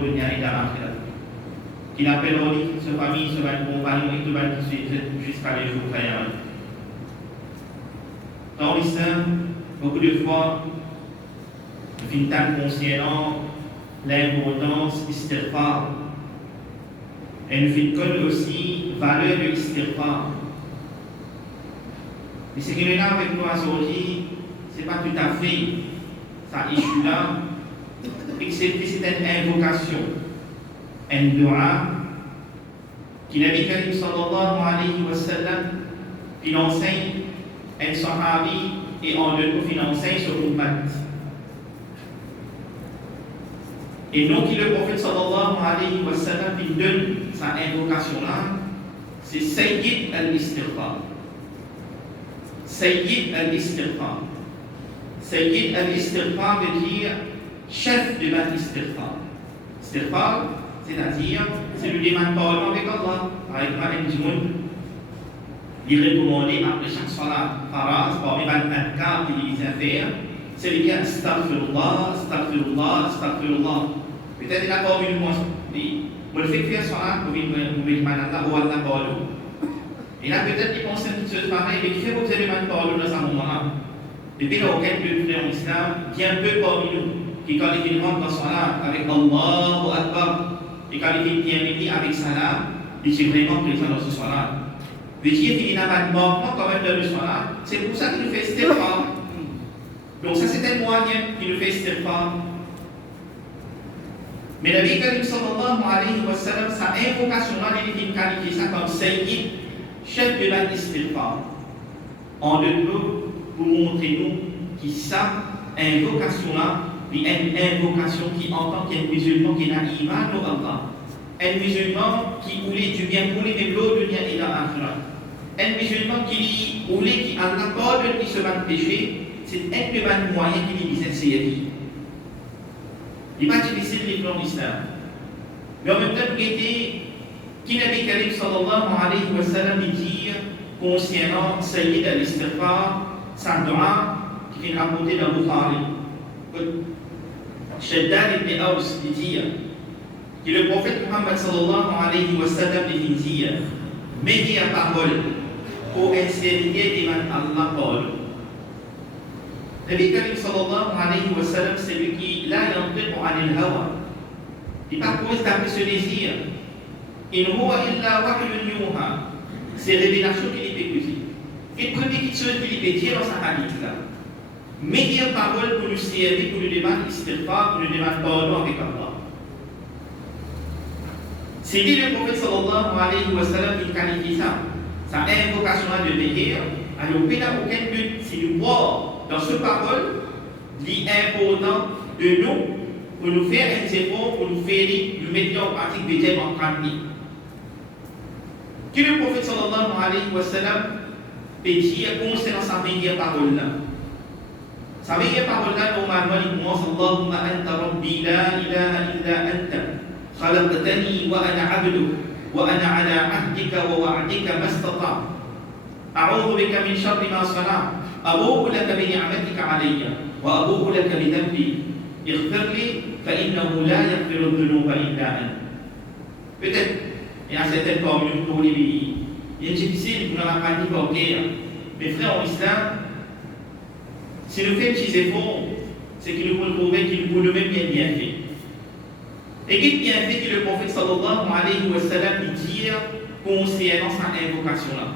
dunia et dans l'akhirat. Qu'il appelle sa famille, sa compagnon et tout le monde qui suit jusqu'à les jours créés. Dans l'islam, beaucoup de fois, le fintan concernant l'importance istighfar. Et nous fintan aussi valeur de istighfar. Mais ce qui est là avec nous aujourd'hui, ce n'est pas tout à fait ça issue là, excepté c'est une invocation, un dua, qui Nabi Karim sallallahu alayhi wa sallam, il enseigne un sahabi et en deux mots, il enseigne sur l'ummat. Et donc, le prophète sallallahu alayhi wa sallam, il donne sa invocation là, c'est Sayyid al-Istighfar. Sayyid al-Istighfar. Sayyid al-Istighfar veut dire chef de l'istighfar. Istighfar, c'est-à-dire, c'est le demande pardon avec Allah, avec Ma'en Jimoun. Il est recommandé après chaque salat, faraz, parmi les adhkar qu'il disait faire, c'est de dire astaghfirullah, astaghfirullah, astaghfirullah. Peut-être il a pas vu moi, il me fait faire salat pour dire Allah ou Allah pardon. Et là, peut-être il pense à toutes choses pareilles, mais qui fait que vous avez demandé pardon dans ce moment-là. Depuis aucun de frères en islam, il y a un peu parmi nous qui qualifie le monde dans salat avec Allahu Akbar, qui qualifie bien avec salam, et c'est vraiment présent dans ce salat. Mais qui est qu'il n'a pas de manquement quand même dans le salat, c'est pour ça qu'il nous fait istighfar. Donc ça c'est un moyen qui nous fait istighfar. Mais Nabi Karim sallallahu alayhi wa sallam, sa invocation là, il qualifie ça comme Sayyid, chef de l'istighfar. En deux mots, pour montrer nous qui ça, invocation là, une invocation qui entend qu'un musulman qui n'a iman au Allah. Un musulman qui voulait du bien pour les mémoires de dunya et dans l'akhirat. Un musulman qui voulait qui en accorde qui se va péché, c'est un peu de moyen qui lui disait c'est la vie. Il n'est pas difficile de l'islam l'islam. Mais en même temps, qui Nabi Karim sallallahu alayhi wa sallam dit concernant Sayyid al-Istighfar, sa dua qui est rapporté dans Bukhari. Shaddad ibn Aws dit que le prophète Muhammad sallallahu alayhi wa sallam dit meilleure parole pour insérer devant Allah parole. Nabi Karim sallallahu alayhi wa sallam, c'est lui qui la yantiqu anil hawa. Il ne parcourt d'après ce désir. In huwa illa wahyun yuha. C'est révélation qu'il peut écouter. Et première chose qu'il peut dire dans sa hadith là. Meilleure parole pour nous servir, pour nous demander istighfar, pour nous demander pardon avec Allah. C'est dit le prophète sallallahu alayhi wa sallam, il qualifie ça. Sa invocation de meilleur, alors il n'y a aucun but, c'est de voir dans ce parole l'important de nous, pour nous faire un effort, pour nous faire, nous mettre en pratique des thèmes en pratique. Que le prophète sallallahu alayhi wa sallam peut dire concernant sa meilleure parole là. Sa meilleure parole là, normalement, il commence Allahumma anta rabbi la ilaha illa anta khalaqtani wa ana abduk wa ana ala ahdika wa wa'dika mastata' a'udhu bika min sharri ma sana' abu'u laka bi ni'matika alayya wa abu'u laka bi dhanbi ighfir li fa innahu la yaghfiru dhunuba illa anta. Peut-être il y a certaines formules pour les pays. Il est difficile pour la pratique bancaire. Mes frères en islam, si nous faisons des efforts, c'est que nous pouvons trouver qu'il nous même bien fait. Et quel bien fait que le prophète sallallahu alayhi wa sallam dit concernant sa invocation là.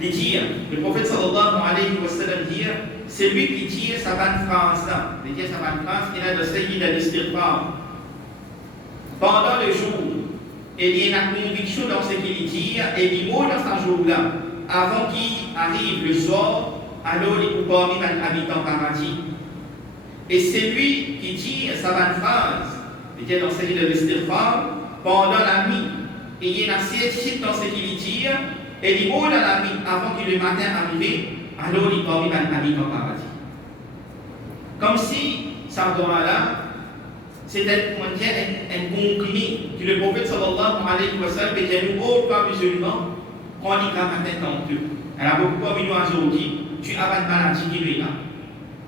Il dit, le prophète sallallahu alayhi wa sallam dit, c'est lui qui dit sa bonne phrase là. Il dit sa bonne phrase, il a de Sayyid al-Istighfar. Pendant le jour, il y a une conviction dans ce qu'il dit, et il mot dans sa jour-là, avant qu'il arrive le soir, alors il peut parmi les habitants paradis. Et c'est lui qui dit sa bonne phrase, il dit dans ce qu'il dit pendant la nuit. Et il y a une certitude dans ce qu'il dit, et il mot dans la nuit, avant que le matin arrive, alors il parmi les habitants paradis. Comme si, ça doit-là, c'est un comprimé que le prophète sallallahu alayhi wa sallam était nous autres pas musulmans quand il a matin tant que. Elle a beaucoup parmi nous aujourd'hui, tu as une maladie qui est là.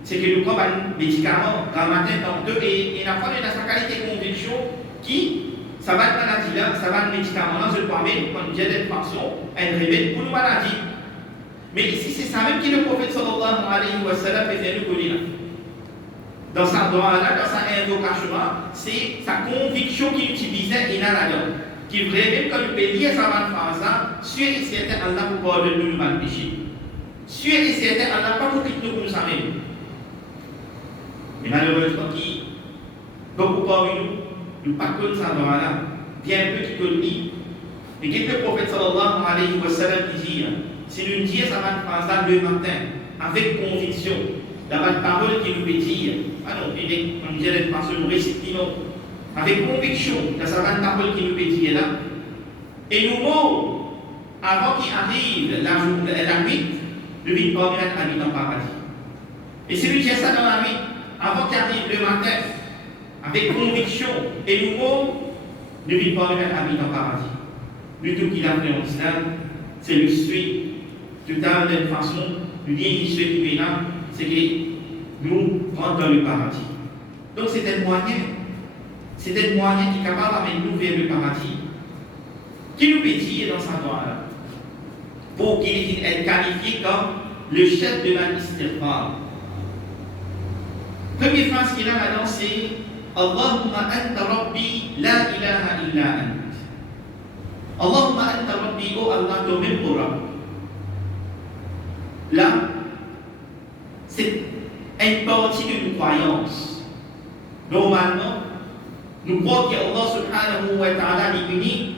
c'est que nous prenons un médicament dans le matin, dans deux, et nous avons dans sa qualité de conviction qui, ça va être maladie là, ça va être médicament là, je le permets, quand j'ai des façons, un remède pour nos maladies. Mais ici, c'est ça même que le prophète sallallahu alayhi wa sallam fait nous connaître. Dans sa doigt-là, dans sa invocation, c'est sa conviction qu'il utilisait et là-dedans. Qui vraiment, quand il peut lire sa bonne phrase, sûr et certain, Allah vous pardonne nous mal péché. Sûr et certain, Allah pas pour quitter nous comme ça même. Mais malheureusement, beaucoup parmi nous, pas comme ça doigt-là, bien peu qui connaissent. Mais qu'est-ce que le prophète sallallahu alayhi wa sallam dit? Si nous disons sa bonne phrase le matin, avec conviction, la bonne parole qui nous peut dire, ah non, on dit les phrases, nous récitons avec conviction, dans sa bonne parole qui nous peut dire là, et nous mots, avant qu'il arrive la nuit, le vide pas bien habite en paradis. Et si nous disons ça dans la nuit, avant qu'il arrive le matin, avec conviction, et nous mots, le vide pas bien habite en paradis. Le tout qu'il a fait en islam, c'est le suivre. Tout à l'heure, de façon, le lien qui se fait là, c'est que nous rentrons dans le paradis. Donc c'est un moyen. C'est un moyen qui est capable d'amener nous vers le paradis. Qui nous peut dire dans sa droit là, pour qu'il soit qualifié comme le chef de l'Istighfar. Première phrase qu'il a là-dedans, c'est Allahumma anta rabbi la ilaha illa ant. Allahumma anta rabbi, oh Allah, toi-même pour Rabb. Là, c'est une partie de nos croyances. Normalement, nous croyons qu'Allah subhanahu wa ta'ala est unique.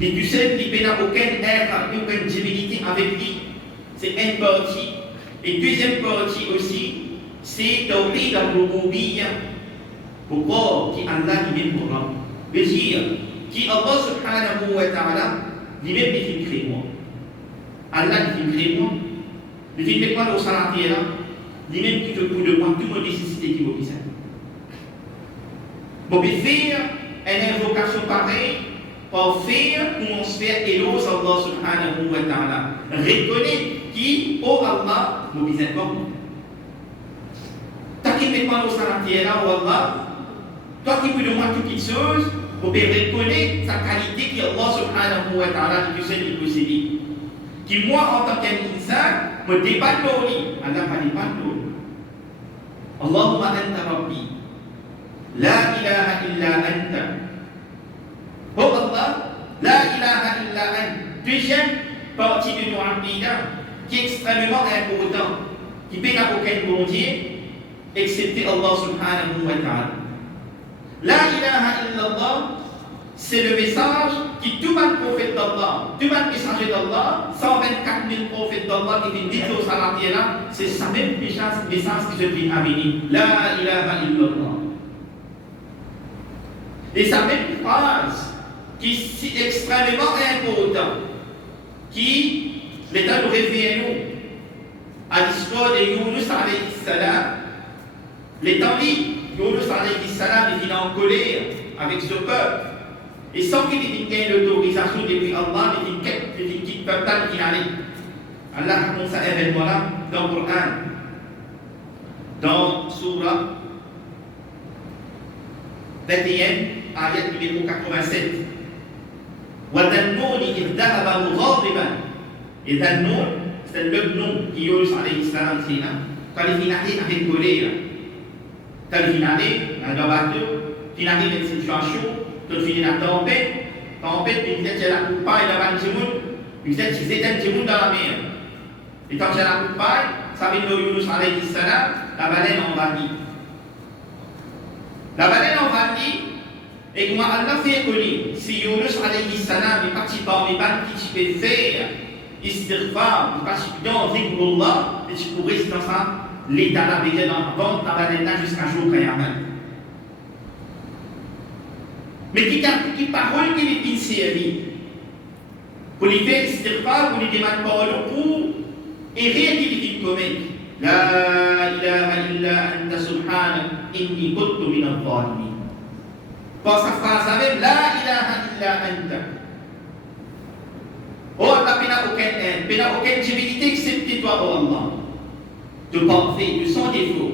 Et tu sais qu'il n'y a aucun être, aucune divinité avec lui. C'est une partie. Et deuxième partie aussi, c'est Tawhid al-Rububiyyah. Pourquoi Allah lui-même pour Rabb. Veut dire, qui Allah subhanahu wa ta'ala, lui-même est créé moi. Allah est créé moi. Il dit, mais quoi dans sa terre, lui-même qui te coule de moi, toute mon nécessité qui vous besoin. Bon, mais faire une invocation pareille, pour faire pour on se fait éloge Allah subhanahu wa ta'ala. Reconnaître qui, oh Allah, vous besoin comme moi. T'as qui met pas dans sa terre, oh Allah, toi qui peux de moi toutes les choses, vous pouvez reconnaître sa qualité qui Allah subhanahu wa ta'ala, qui sait qu'il possède. Qui moi, en tant qu'insan, me débat de lui. Allah m'a débat de lui. Allahumma anta rabbi. La ilaha illa anta. Oh Allah, la ilaha illa anta. Deuxième partie de nos aqidah, qui est extrêmement important, qui peut n'a aucun bon Dieu, excepté Allah subhanahu wa ta'ala. La ilaha illallah, c'est le message qui tout le prophète d'Allah, tout le messager d'Allah, 124 000 prophètes d'Allah qui viennent dire au salatier là, c'est sa même message que je viens à venir. La ilaha illallah. Et sa même phrase qui est si extrêmement importante, qui l'État nous réfère nous à l'histoire de Yunus alayhi salam. L'étant dit, Yunus alayhi salam est en colère avec ce peuple. Et sans qu'il ait une l'autorisation depuis Allah, il dit qu'il peut pas qu'il allait. Allah raconte cet événement-là dans le Coran. Dans Surah 21, ayat numéro 87. وَذَنُّونِ إِذْ ذَهَبَ مُغَاضِبًا. Et Dhannoun, c'est le nom qui Yunus alayhi salam c'est là. Quand il finit avec colère, quand il finit dans le bateau, il arrive dans une situation, quand il finit la tempête, il dit qu'il y a la coupaille dans le monde, il dit qu'il y a un monde dans la mer. Et quand il y a la coupaille, ça veut dire Yunus alayhi salam, la baleine envahit. La baleine envahit, et comment Allah fait connu, si Yunus alayhi salam est parti par les balles qui peut faire, istighfar, parce que dans Zikrullah, et tu pourrais rester dans ça, l'état là, dans la baleine là jusqu'à jour Qiyamah. Mais qui parole qui est servie pour lui faire istighfar, pour lui demander pardon pour et rien qui commet. La ilaha illa anta subhanak inni kuntu minal zalimin. Par sa phrase même, la ilaha illa anta. Oh Allah, il n'y a aucune divinité excepté toi, oh Allah. de parfait, de sans défaut.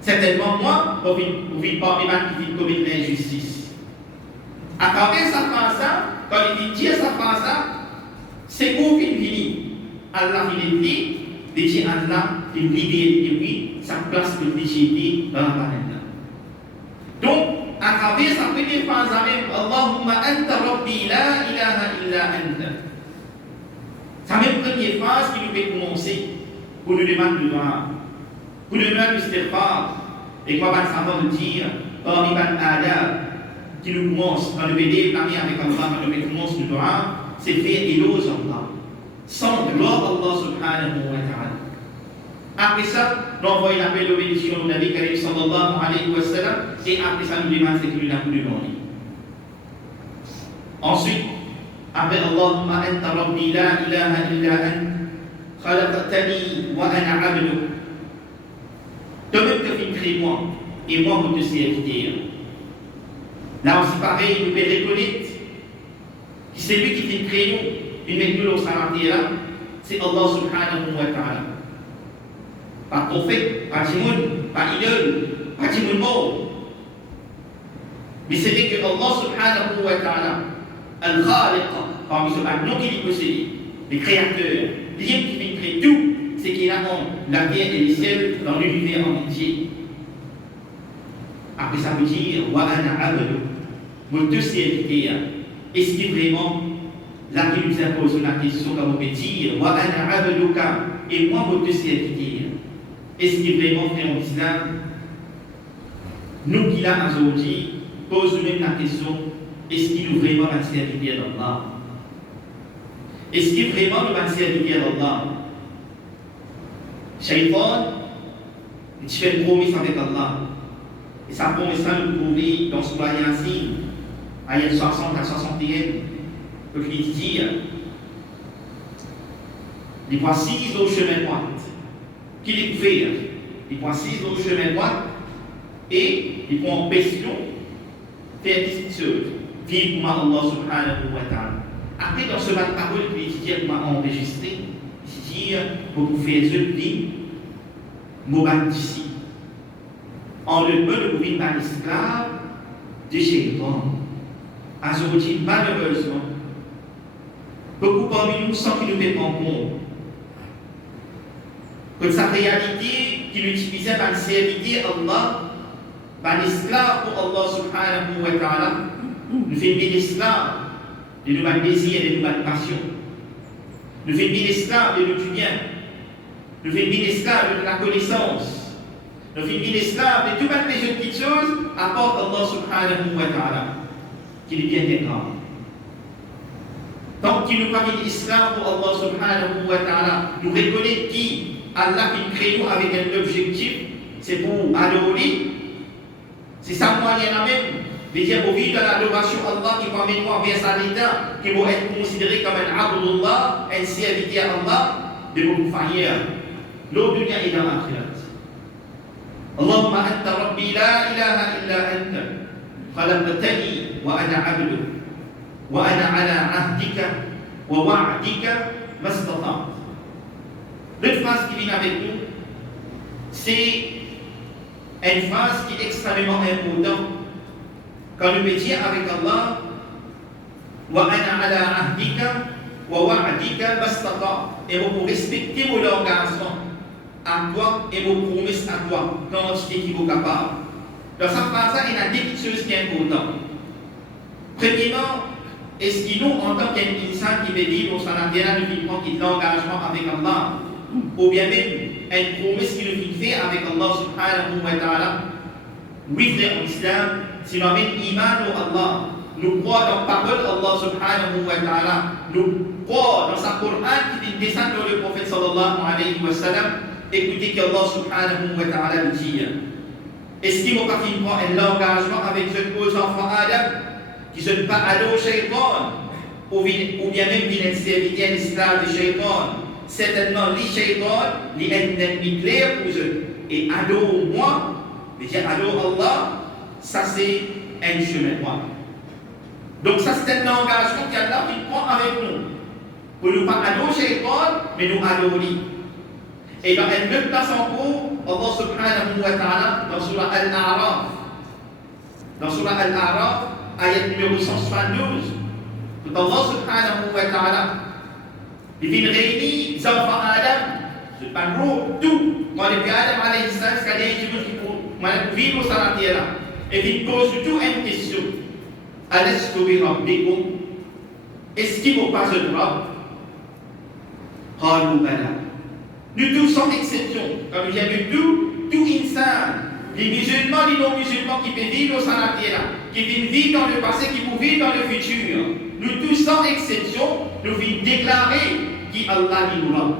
Certainement, moi, vous ne parlez pas qui commettre l'injustice. À travers sa phrase, quand il dit sa phrase, c'est pour qu'il finisse. Allah, il dit, de dire Allah, il libère lui, sa place de déchéder dans la planète. Donc, à travers sa première phrase, Allahumma anta rabbi la ilaha illa anta. Sa même première phrase qui nous fait commencer pour nous demander de droit, pour nous demander de istighfar. Et quoi, avant de dire, parmi les Adam, qui nous commence, quand nous bénissons avec Allah, quand nous commence le droit, c'est faire éloge Allah. Sans gloire Allah subhanahu wa ta'ala. Après ça, nous envoyons l'appel de bénédiction de Nabi Karim sallallahu alayhi wa sallam, et après ça, nous demandons ce que nous avons demandé. Ensuite, après Allahumma anta rabbi la ilaha illa anta, khalaqtani wa ana abduk. De même que tu crées moi, et moi, vous te servir. Là aussi, pareil, nous pouvons reconnaître que c'est lui qui t'a créé, il met nous au salamé là, c'est Allah subhanahu wa ta'ala. Pas prophète, pas timoun, pas idole, pas timoun mort. Mais c'est vrai que Allah subhanahu wa ta'ala, al-Khaliq, parmi ce nom qu'il possède, le créateur, l'homme qui fait créer tout, c'est qu'il a la terre et le ciel dans l'univers entier. Après ça veut dire, wa ana abdu, vous te servir. Est-ce que vraiment, là qui nous impose la question, comme on peut dire, wa ana abduka, et moi vous te servir. Est-ce que vraiment, frère en islam, nous qui l'avons aujourd'hui, posons même la question, est-ce qu'il nous vraiment va servir d'Allah? Est-ce qu'il vraiment nous va servir d'Allah? Shaitan, il fait une promesse avec Allah. Et sa promesse nous trouve dans Surah Yasin, ayat 60 à 61, que il dit, les voici au chemin droit. Qu'il est couvert, les voici au chemin droit, et ils prennent question, faire des choses, vivre pour Allah subhanahu wa ta'ala. Après, dans ce bas de parole, il dit, m'a enregistré, il dit, pour vous faire une vie, Moban d'ici. En le peu de vous par l'esclave de Shaitan. Aujourd'hui, malheureusement, beaucoup parmi nous sans qu'ils nous mettent en compte que sa réalité qu'il utilisait par le serviteur Allah, par l'esclave pour Allah subhanahu wa ta'ala, nous fait bien l'esclave de nos désirs et de nos passions. Nous fait bien l'esclave de nos biens. Nous fait bien l'esclave de la connaissance. Nous fait bien l'esclave de toutes les petites choses apporte Allah subhanahu wa ta'ala, qui est bien déclaré. Tant qu'il nous parle d'esclave pour Allah subhanahu wa ta'ala, nous reconnaissons qui Allah qui crée nous avec un objectif, c'est pour adorer. C'est ça moyen là même. Déjà, au vu de l'adoration Allah qui va mettre vers sa l'état, qui va être considéré comme un abdullah, un serviteur Allah, de beaucoup faillir. L'eau dunya et dans l'akhirat. Allahumma anta rabbi la ilaha illa anta, khalaqtani wa ana abdu, wa ana ala ahdika wa wa'dika mastata'tu. L'autre phrase qui vient avec nous, c'est une phrase qui est extrêmement importante. Quand nous médions avec Allah, wa ana ala ahdika wa wa'dika mastata'tu, et vous respecter mon engagement à toi et vos promesses à toi quand tu es capable. Dans cette phrase, il y a deux choses qui sont importantes. Premièrement, est-ce qu'il nous, en tant qu'insan qui veut dire au Sanadéra, nous vivons qu'il l'engagement avec Allah, ou bien même une promesse qu'il nous fait avec Allah subhanahu wa ta'ala? Oui, frère en islam, si nous avons iman au Allah, nous croyons dans la parole Allah subhanahu wa ta'ala, nous croyons dans sa Coran qui descend dans le prophète sallallahu alayhi wa sallam. Écoutez que Allah subhanahu wa ta'ala dit. Est-ce qu'il ne faut pas qu'il prend un engagement avec aux enfants Adam qui ne sont pas allés au shaitan ou bien même qu'il est serviteur l'esclave du shaitan? Certainement, les shaitan, les ennemis clairs pour eux. Et adore moi, mais dire adore Allah, ça c'est un chemin droit. Donc ça c'est un engagement qu'Allah prend avec nous. Pour nous pas adorer shaitan, mais nous adorer. Et dans une même place encore, Allah subhanahu wa ta'ala, dans Surah Al-A'raf, ayat numéro 172, tout Allah subhanahu wa ta'ala, il vient réunir les enfants Adam, c'est pas gros, tout. Quand les Adam alayhi salam, c'est des gens qui vont vivre sur la terre, et il pose tout une question. Alastu bi rabbikum? Est-ce qu'il ne vaut pas un Rabb? Qalu bala. Nous tous sans exception, comme j'ai vu tout insan, les musulmans, les non-musulmans qui peuvent vivre sur la terre, qui peuvent vivre dans le passé, qui peuvent vivre dans le futur, nous tous sans exception, nous venons déclarer qui Allah nous rend.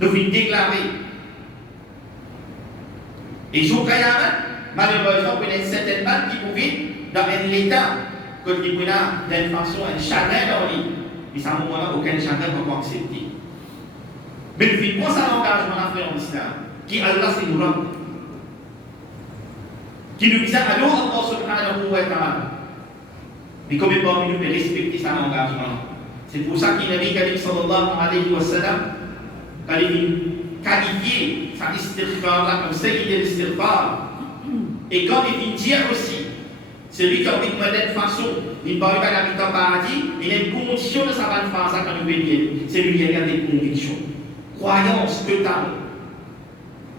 Nous venons déclarer. Et jour malheureusement, il y a certaines balles qui peuvent vivre dans un état, comme il y a d'une façon un chagrin dans lui. Mais à ce moment-là, aucun chagrin ne peut accepter. Mais nous vivons un engagement à faire en islam, qui Allah c'est nous rend. Qui nous dit à nous, Allah subhanahu wa ta'ala. Mais comme parmi nous, respecter son engagement. C'est pour ça qu'il a dit qu'Ali sallallahu alayhi wa sallam, quand il qualifié sa istighfar là comme Sayyid al-istighfar, et quand il vient dire aussi, celui qui a envie de modèle façon, il ne parle pas d'habitant paradis, il a une condition de sa bonne phase quand nous venons, c'est lui qui a des convictions, croyance totale.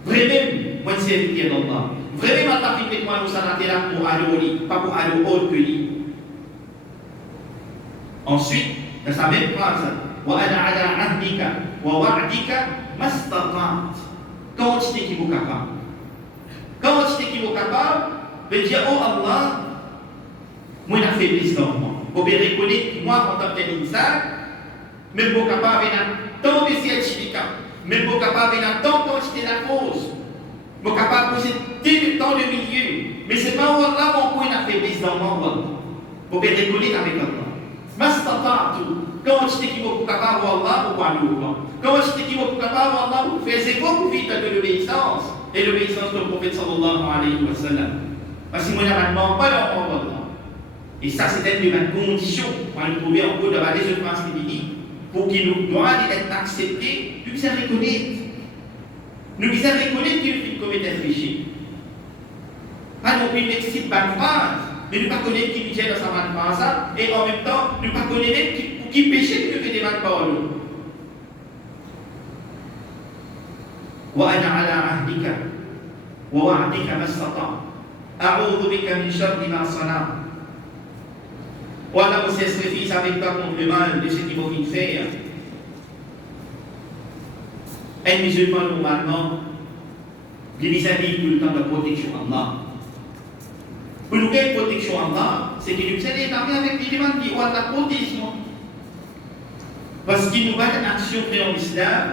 Vraiment, moi c'est lui qui est Allah. Vraiment, Allah fait que moi nous sommes là pour aller au lit, pas pour aller autre que lui. Ensuite, dans sa même phrase, وَأَنَا عَلَىٰ عَهْدِكَ وَوَعْدِكَ مَا اسْتَطَعْتُ. Quand tu es capable, quand tu es capable, de dire, oh Allah, moi j'ai faiblesse dans moi. Vous pouvez reconnaître moi en tant qu'insan, mais vous capable de tant de certificats, mais vous capable de tant quantité de cause, vous capable de poser tant de milieu, mais c'est pas Allah mon point de faiblesse dans moi. Vous pouvez reconnaître avec Allah. Quand tu t'équivoques capable Allah ou pas nous. Quand tu t'équivoques capable Allah, vous faites beaucoup vite de l'obéissance et l'obéissance du prophète sallallahu alayhi wa sallam. Parce que moi, je ne demande pas dans Allah. Et ça, c'est une de mes conditions pour nous trouver en cours de la désobéissance divine pour qu'il nous doit être accepté, nous puissions reconnaître. Nous puissions reconnaître qu'il commet un péché. Pas non plus une excite bonne phrase. Mais nous ne connaissons pas qui nous dans sa bonne phrase et en même temps, nous ne connaissons pas qui péché qui nous fait des bonnes paroles. وأنا على عهدك ووعدك ما استطعت أعوذ بك من شر ما صنعت. Voilà, vous êtes fils avec toi contre le mal de ce qu'il faut faire. Un musulman, normalement, il vise tout le temps de protection Allah. Pour nous faire protection Allah, c'est qu'il nous aide avec des demandes qui ont la protection. Parce qu'il nous va une action faite en islam,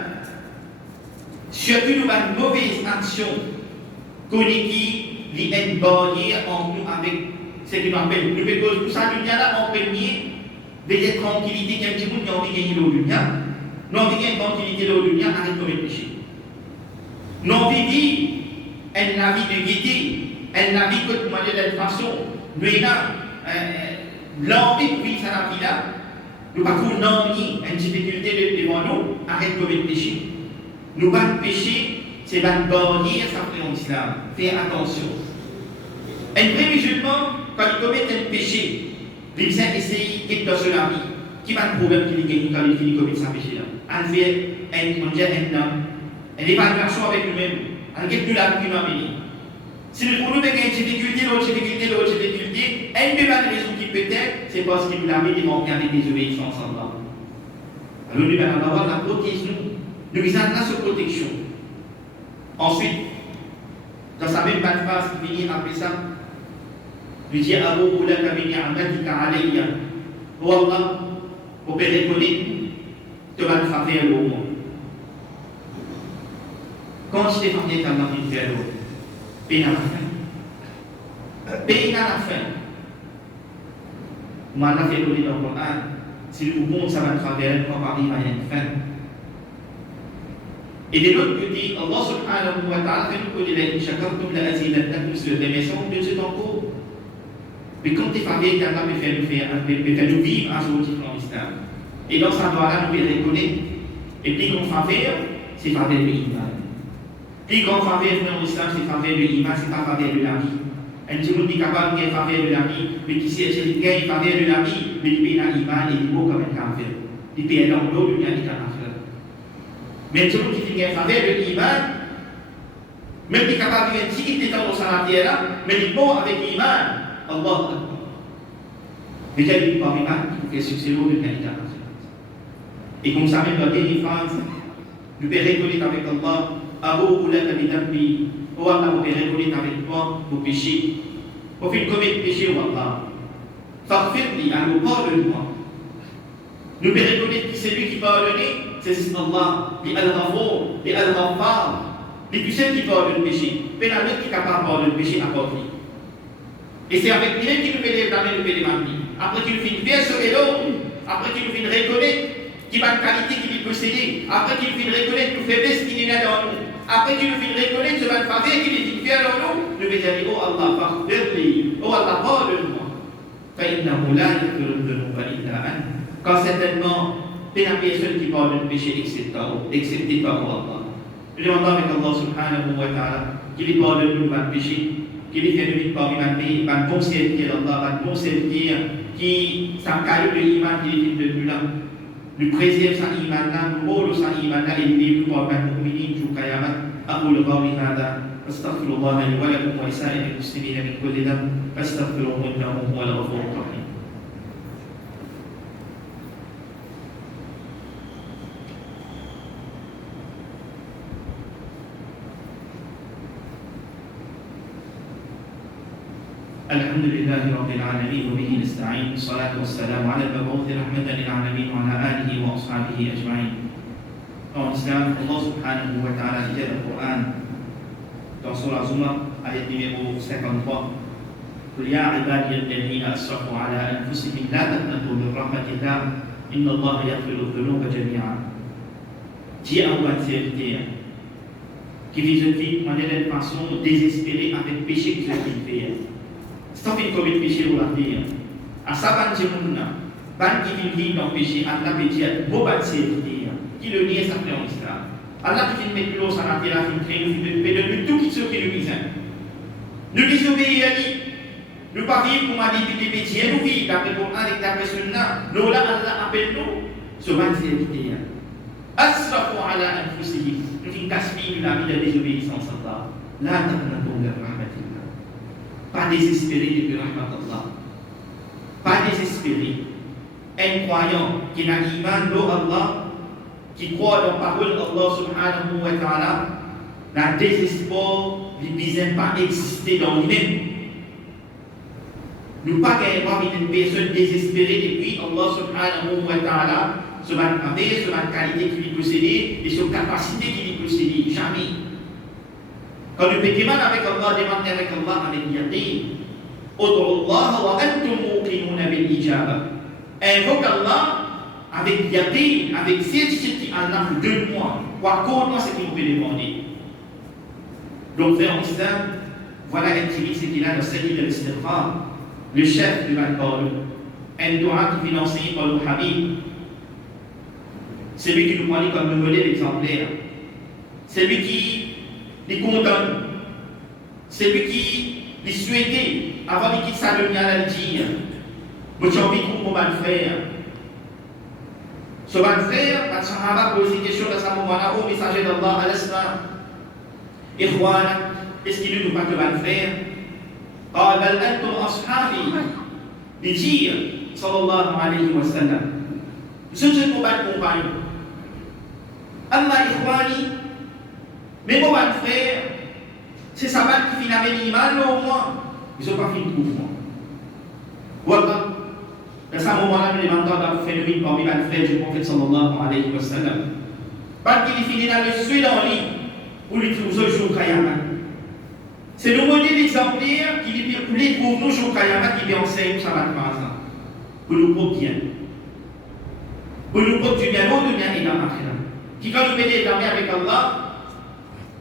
surtout nous va une mauvaise action, qui est une barrière entre nous avec ce qui nous appelle. Nous faisons tout ça, nous là en premier, de tranquillité, qu'un petit monde qui a envie de gagner l'eau de lumière. Nous avons envie de tranquillité de l'eau de lumière, arrête de commettre péché. Nous avons envie de vivre un avis de gaieté. Elle n'a vu que de cette façon. Nous avons l'envie de vivre sa vie-là. Nous n'avons pas une difficulté devant nous, arrête de commettre péché. Nous avons péché, c'est une barrière, ça fait en islam. Fais attention. Un vrai musulman, quand il commet un péché, il vient essayer de dans la vie. Qui va le problème qu'il gagne quand il commet ce péché-là? On fait une évaluation avec nous-mêmes. On ne plus la vie qui nous amène. Si nous trouvons une difficulté, l'autre difficulté, une des raisons qui peut-être, c'est parce qu'il nous a mis des manquer avec des obéissances en bas. Alors nous allons avoir la protection. Nous avons la protection. Ensuite, dans sa même phrase qui finit après ça, nous dit Abu Oulaka bin Ni'amatika alayya. Oh Allah, vous pouvez reconnaître, tu vas nous faire le moment. Quand je t'ai fait ta main, tu fais l'eau. Peine à la fin. Peine à la fin. Moi, on a fait donner dans le Coran. Si le monde, ça va travers, quand Paris va y avoir une fin. Et de l'autre côté, Allah subhanahu wa ta'ala fait nous connaître la shakartum la azidannakum sur les maisons de ce temps. Mais quand tu es famille, qu'Allah me fait nous vivre un jour en islam. Et dans sa loi-là, nous les reconnaître. Et puis qu'on va faire, c'est faveur de l'Iman. Plus grand faveur dans l'Islam, c'est faveur de l'Iman, c'est pas faveur de la vie. Un petit monde qui est capable de gagner faveur de la vie, mais qui sait qu'il gagne faveur de la vie, mais il paye l'Iman et il vaut comme un café. Il paye dans l'eau, il y a des cafés. Mais un petit monde qui gagne faveur de l'Iman, même qui est capable de vivre si il est dans sa terre, mais il est bon avec l'Iman. Allah Akbar. Mais j'ai dit par l'Iman, il faut faire succès de l'humanité. Et comme ça, même dans la dernière phase, nous pouvons reconnaître avec Allah, Abu Oulaka Bidambi, oh Allah, nous pouvons reconnaître avec toi vos péchés. Au fil commettre péché, oh Allah. Farfirli, alors pardonne-moi. Nous pouvons reconnaître que c'est lui qui pardonne, c'est Allah, les Al-Ghafour, les Al-Ghaffar, les puissants qui pardonnent le péché. Mais la qui est capable de pardonner le péché, apporte lui. Et c'est avec lui qui nous peut lever la main, nous peut demander. Après qu'il nous finit bien sauver l'autre, après qu'il nous finit reconnaître qui va une qualité qu'il peut posséder, après qu'il nous finit reconnaître nos faiblesses qu'il est dans nous, après qu'il nous finit reconnaître ce van faveur qu'il est fait dans nous, nous pouvons dire, oh Allah, pardonne-moi, oh Allah, pardonne-moi. Quand certainement, il y a personne qui pardonne le péché, excepté par Allah. Nous demandons avec Allah subhanahu wa ta'ala qu'il pardonne nous le péché, qu'il fait de nous parmi les bon serviteur d'Allah, bon serviteur qui s'encadre de l'Iman qui est de nous là. Nous préserve sa iman là, nous rôle sa iman là et nous vivons pour le mu'minin jusqu'à Yaman. أقول قولي هذا أستغفر الله لي ولكم ولسائر المسلمين من كل ذنب فاستغفروه إنه هو الغفور الرحيم. الحمد لله رب العالمين وبه نستعين والصلاة والسلام على المبعوث رحمة للعالمين وعلى آله وأصحابه أجمعين. En islam, Allah subhanahu wa ta'ala dit dans le Coran, dans Surah Zumar, ayat numéro 53, قل يا عبادي الذين أسرفوا على أنفسهم لا تقنطوا من رحمة الله إن الله يغفر الذنوب جميعا. Dis à vos serviteurs qui vivent une vie de façon désespérée avec le péché que vous avez fait. C'est un commis de péché ou la vie. À ça, ban qui vit dans le péché, Allah peut dire, beau ban serviteur. Qui le nie ça fait en islam. Allah qui met plus ça la terre, qui crée nous tout qui ce qui nous besoin. Nous désobéir à lui. Nous pas vivre pour ma vie des péchés, nous vivons d'après Coran et d'après Sunna. Nous là Allah appelle nous ce ban serviteur. Asrafu ala anfusihim. Nous qui gaspillent la vie de désobéissance à Allah. La taqnatu min rahmatillah. Pas désespérer de rahmat Allah. Pas désespérer. Un croyant qui n'a iman d'Allah, qui croit dans la parole d'Allah subhanahu wa ta'ala, n'a désespoir, il ne peut pas exister dans lui-même. Nous ne pouvons pas avoir une personne désespérée depuis Allah subhanahu wa ta'ala, sur la faveur, sur la qualité qu'il possède et sur la capacité qu'il possède. Jamais. Quand nous pétons avec Allah, demandons avec Allah avec yaqin. Ud'u Allah wa antum muqinuna bil ijaba. Invoque Allah avec yaqin, avec certitude Allah pour 2 mois, pour accorder ce qu'il peut demander. Donc, frère en islam, voilà un petit ce qu'il a dans Sayyid al-Istighfar, le chef de Mal-Paul, un doigt qui est financé par le Habib. C'est lui qui nous prend comme le modèle exemplaire. C'est lui qui les condamne. C'est lui qui les souhaitait, avant de quitter sa lumière, à le dire. Vous avez envie de trouver mon frère. Ce bon frère, le Sahaba pose une question dans ce moment-là au messager d'Allah à l'Islam. Ikhwana, est-ce qu'il ne nous pas de bon frère? قال بل أنتم أصحابي. Il dit, sallallahu alayhi wa sallam, ce sont mon compagnon. Allah ikhwani, mais mon bon frère, c'est sa balle qui finit avec l'iman, au moins, ils n'ont pas fini de mouvement. Voilà. Dans ce moment-là, nous demandons d'un phénomène parmi les frères du prophète sallallahu alayhi wa sallam. Parce qu'il finit dans le sujet dans lui, où il trouve ce jour Kayama. C'est le modèle exemplaire qui lui trouve nous jour Kayama qui lui enseigne ça va par exemple. Pour nous prendre bien. Pour nous prendre du bien, l'autre bien et dans l'akhira. Qui quand nous mettons dans avec Allah,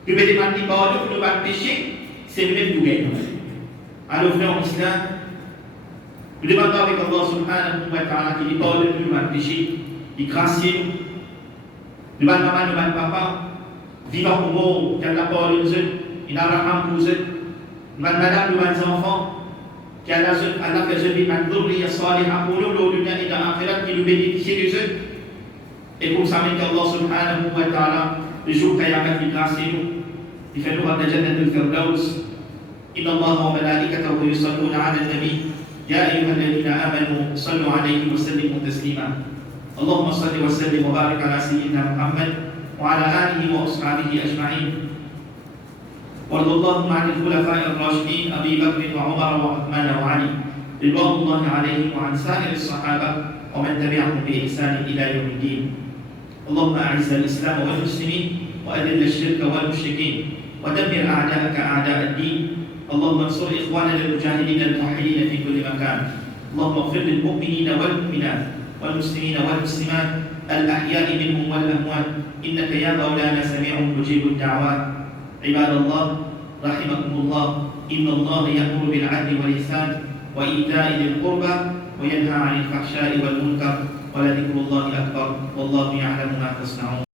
nous mettons dans pardon pour nous battre péché, c'est le même nous gagnons. Alors frère en islam, nous demandons avec Allah subhanahu wa ta'ala qui nous pardonne pour nous battre péché, il gracie nous. Nous battre maman, nous battre papa, vivant umur, qui a la parole il a raham pour eux, madame ou enfants, qui a la fait jeune man dhurriya salihah pour nous, le dunya et l'akhirat, qui nous bénéficie de eux. Et pour ça, Allah subhanahu wa ta'ala, le jour Qayamat, il grâce nous, il fait nous rendre Jannat al-Firdaus. إن الله وملائكته يصلون على النبي يا أيها الذين آمنوا صلوا عليه وسلموا تسليما اللهم صل وسلم وبارك على سيدنا محمد وعلى آله وأصحابه أجمعين وارض اللهم عن الخلفاء الراشدين أبي بكر وعمر وعثمان وعلي رضوان الله عليهم وعن سائر الصحابة ومن تبعهم بإحسان إلى يوم الدين اللهم أعز الإسلام والمسلمين وأذل الشرك والمشركين ودمر أعداءك أعداء الدين اللهم انصر إخواننا المجاهدين الموحدين في كل مكان اللهم اغفر للمؤمنين والمؤمنات والمسلمين والمسلمات الأحياء منهم والأموات إنك يا مولانا سميع مجيب الدعوات عباد الله رحمكم الله إن الله يأمر بالعدل والإحسان وإيتاء ذي القربى وينهى عن الفحشاء والمنكر ولذكر الله أكبر والله يعلم ما تصنعون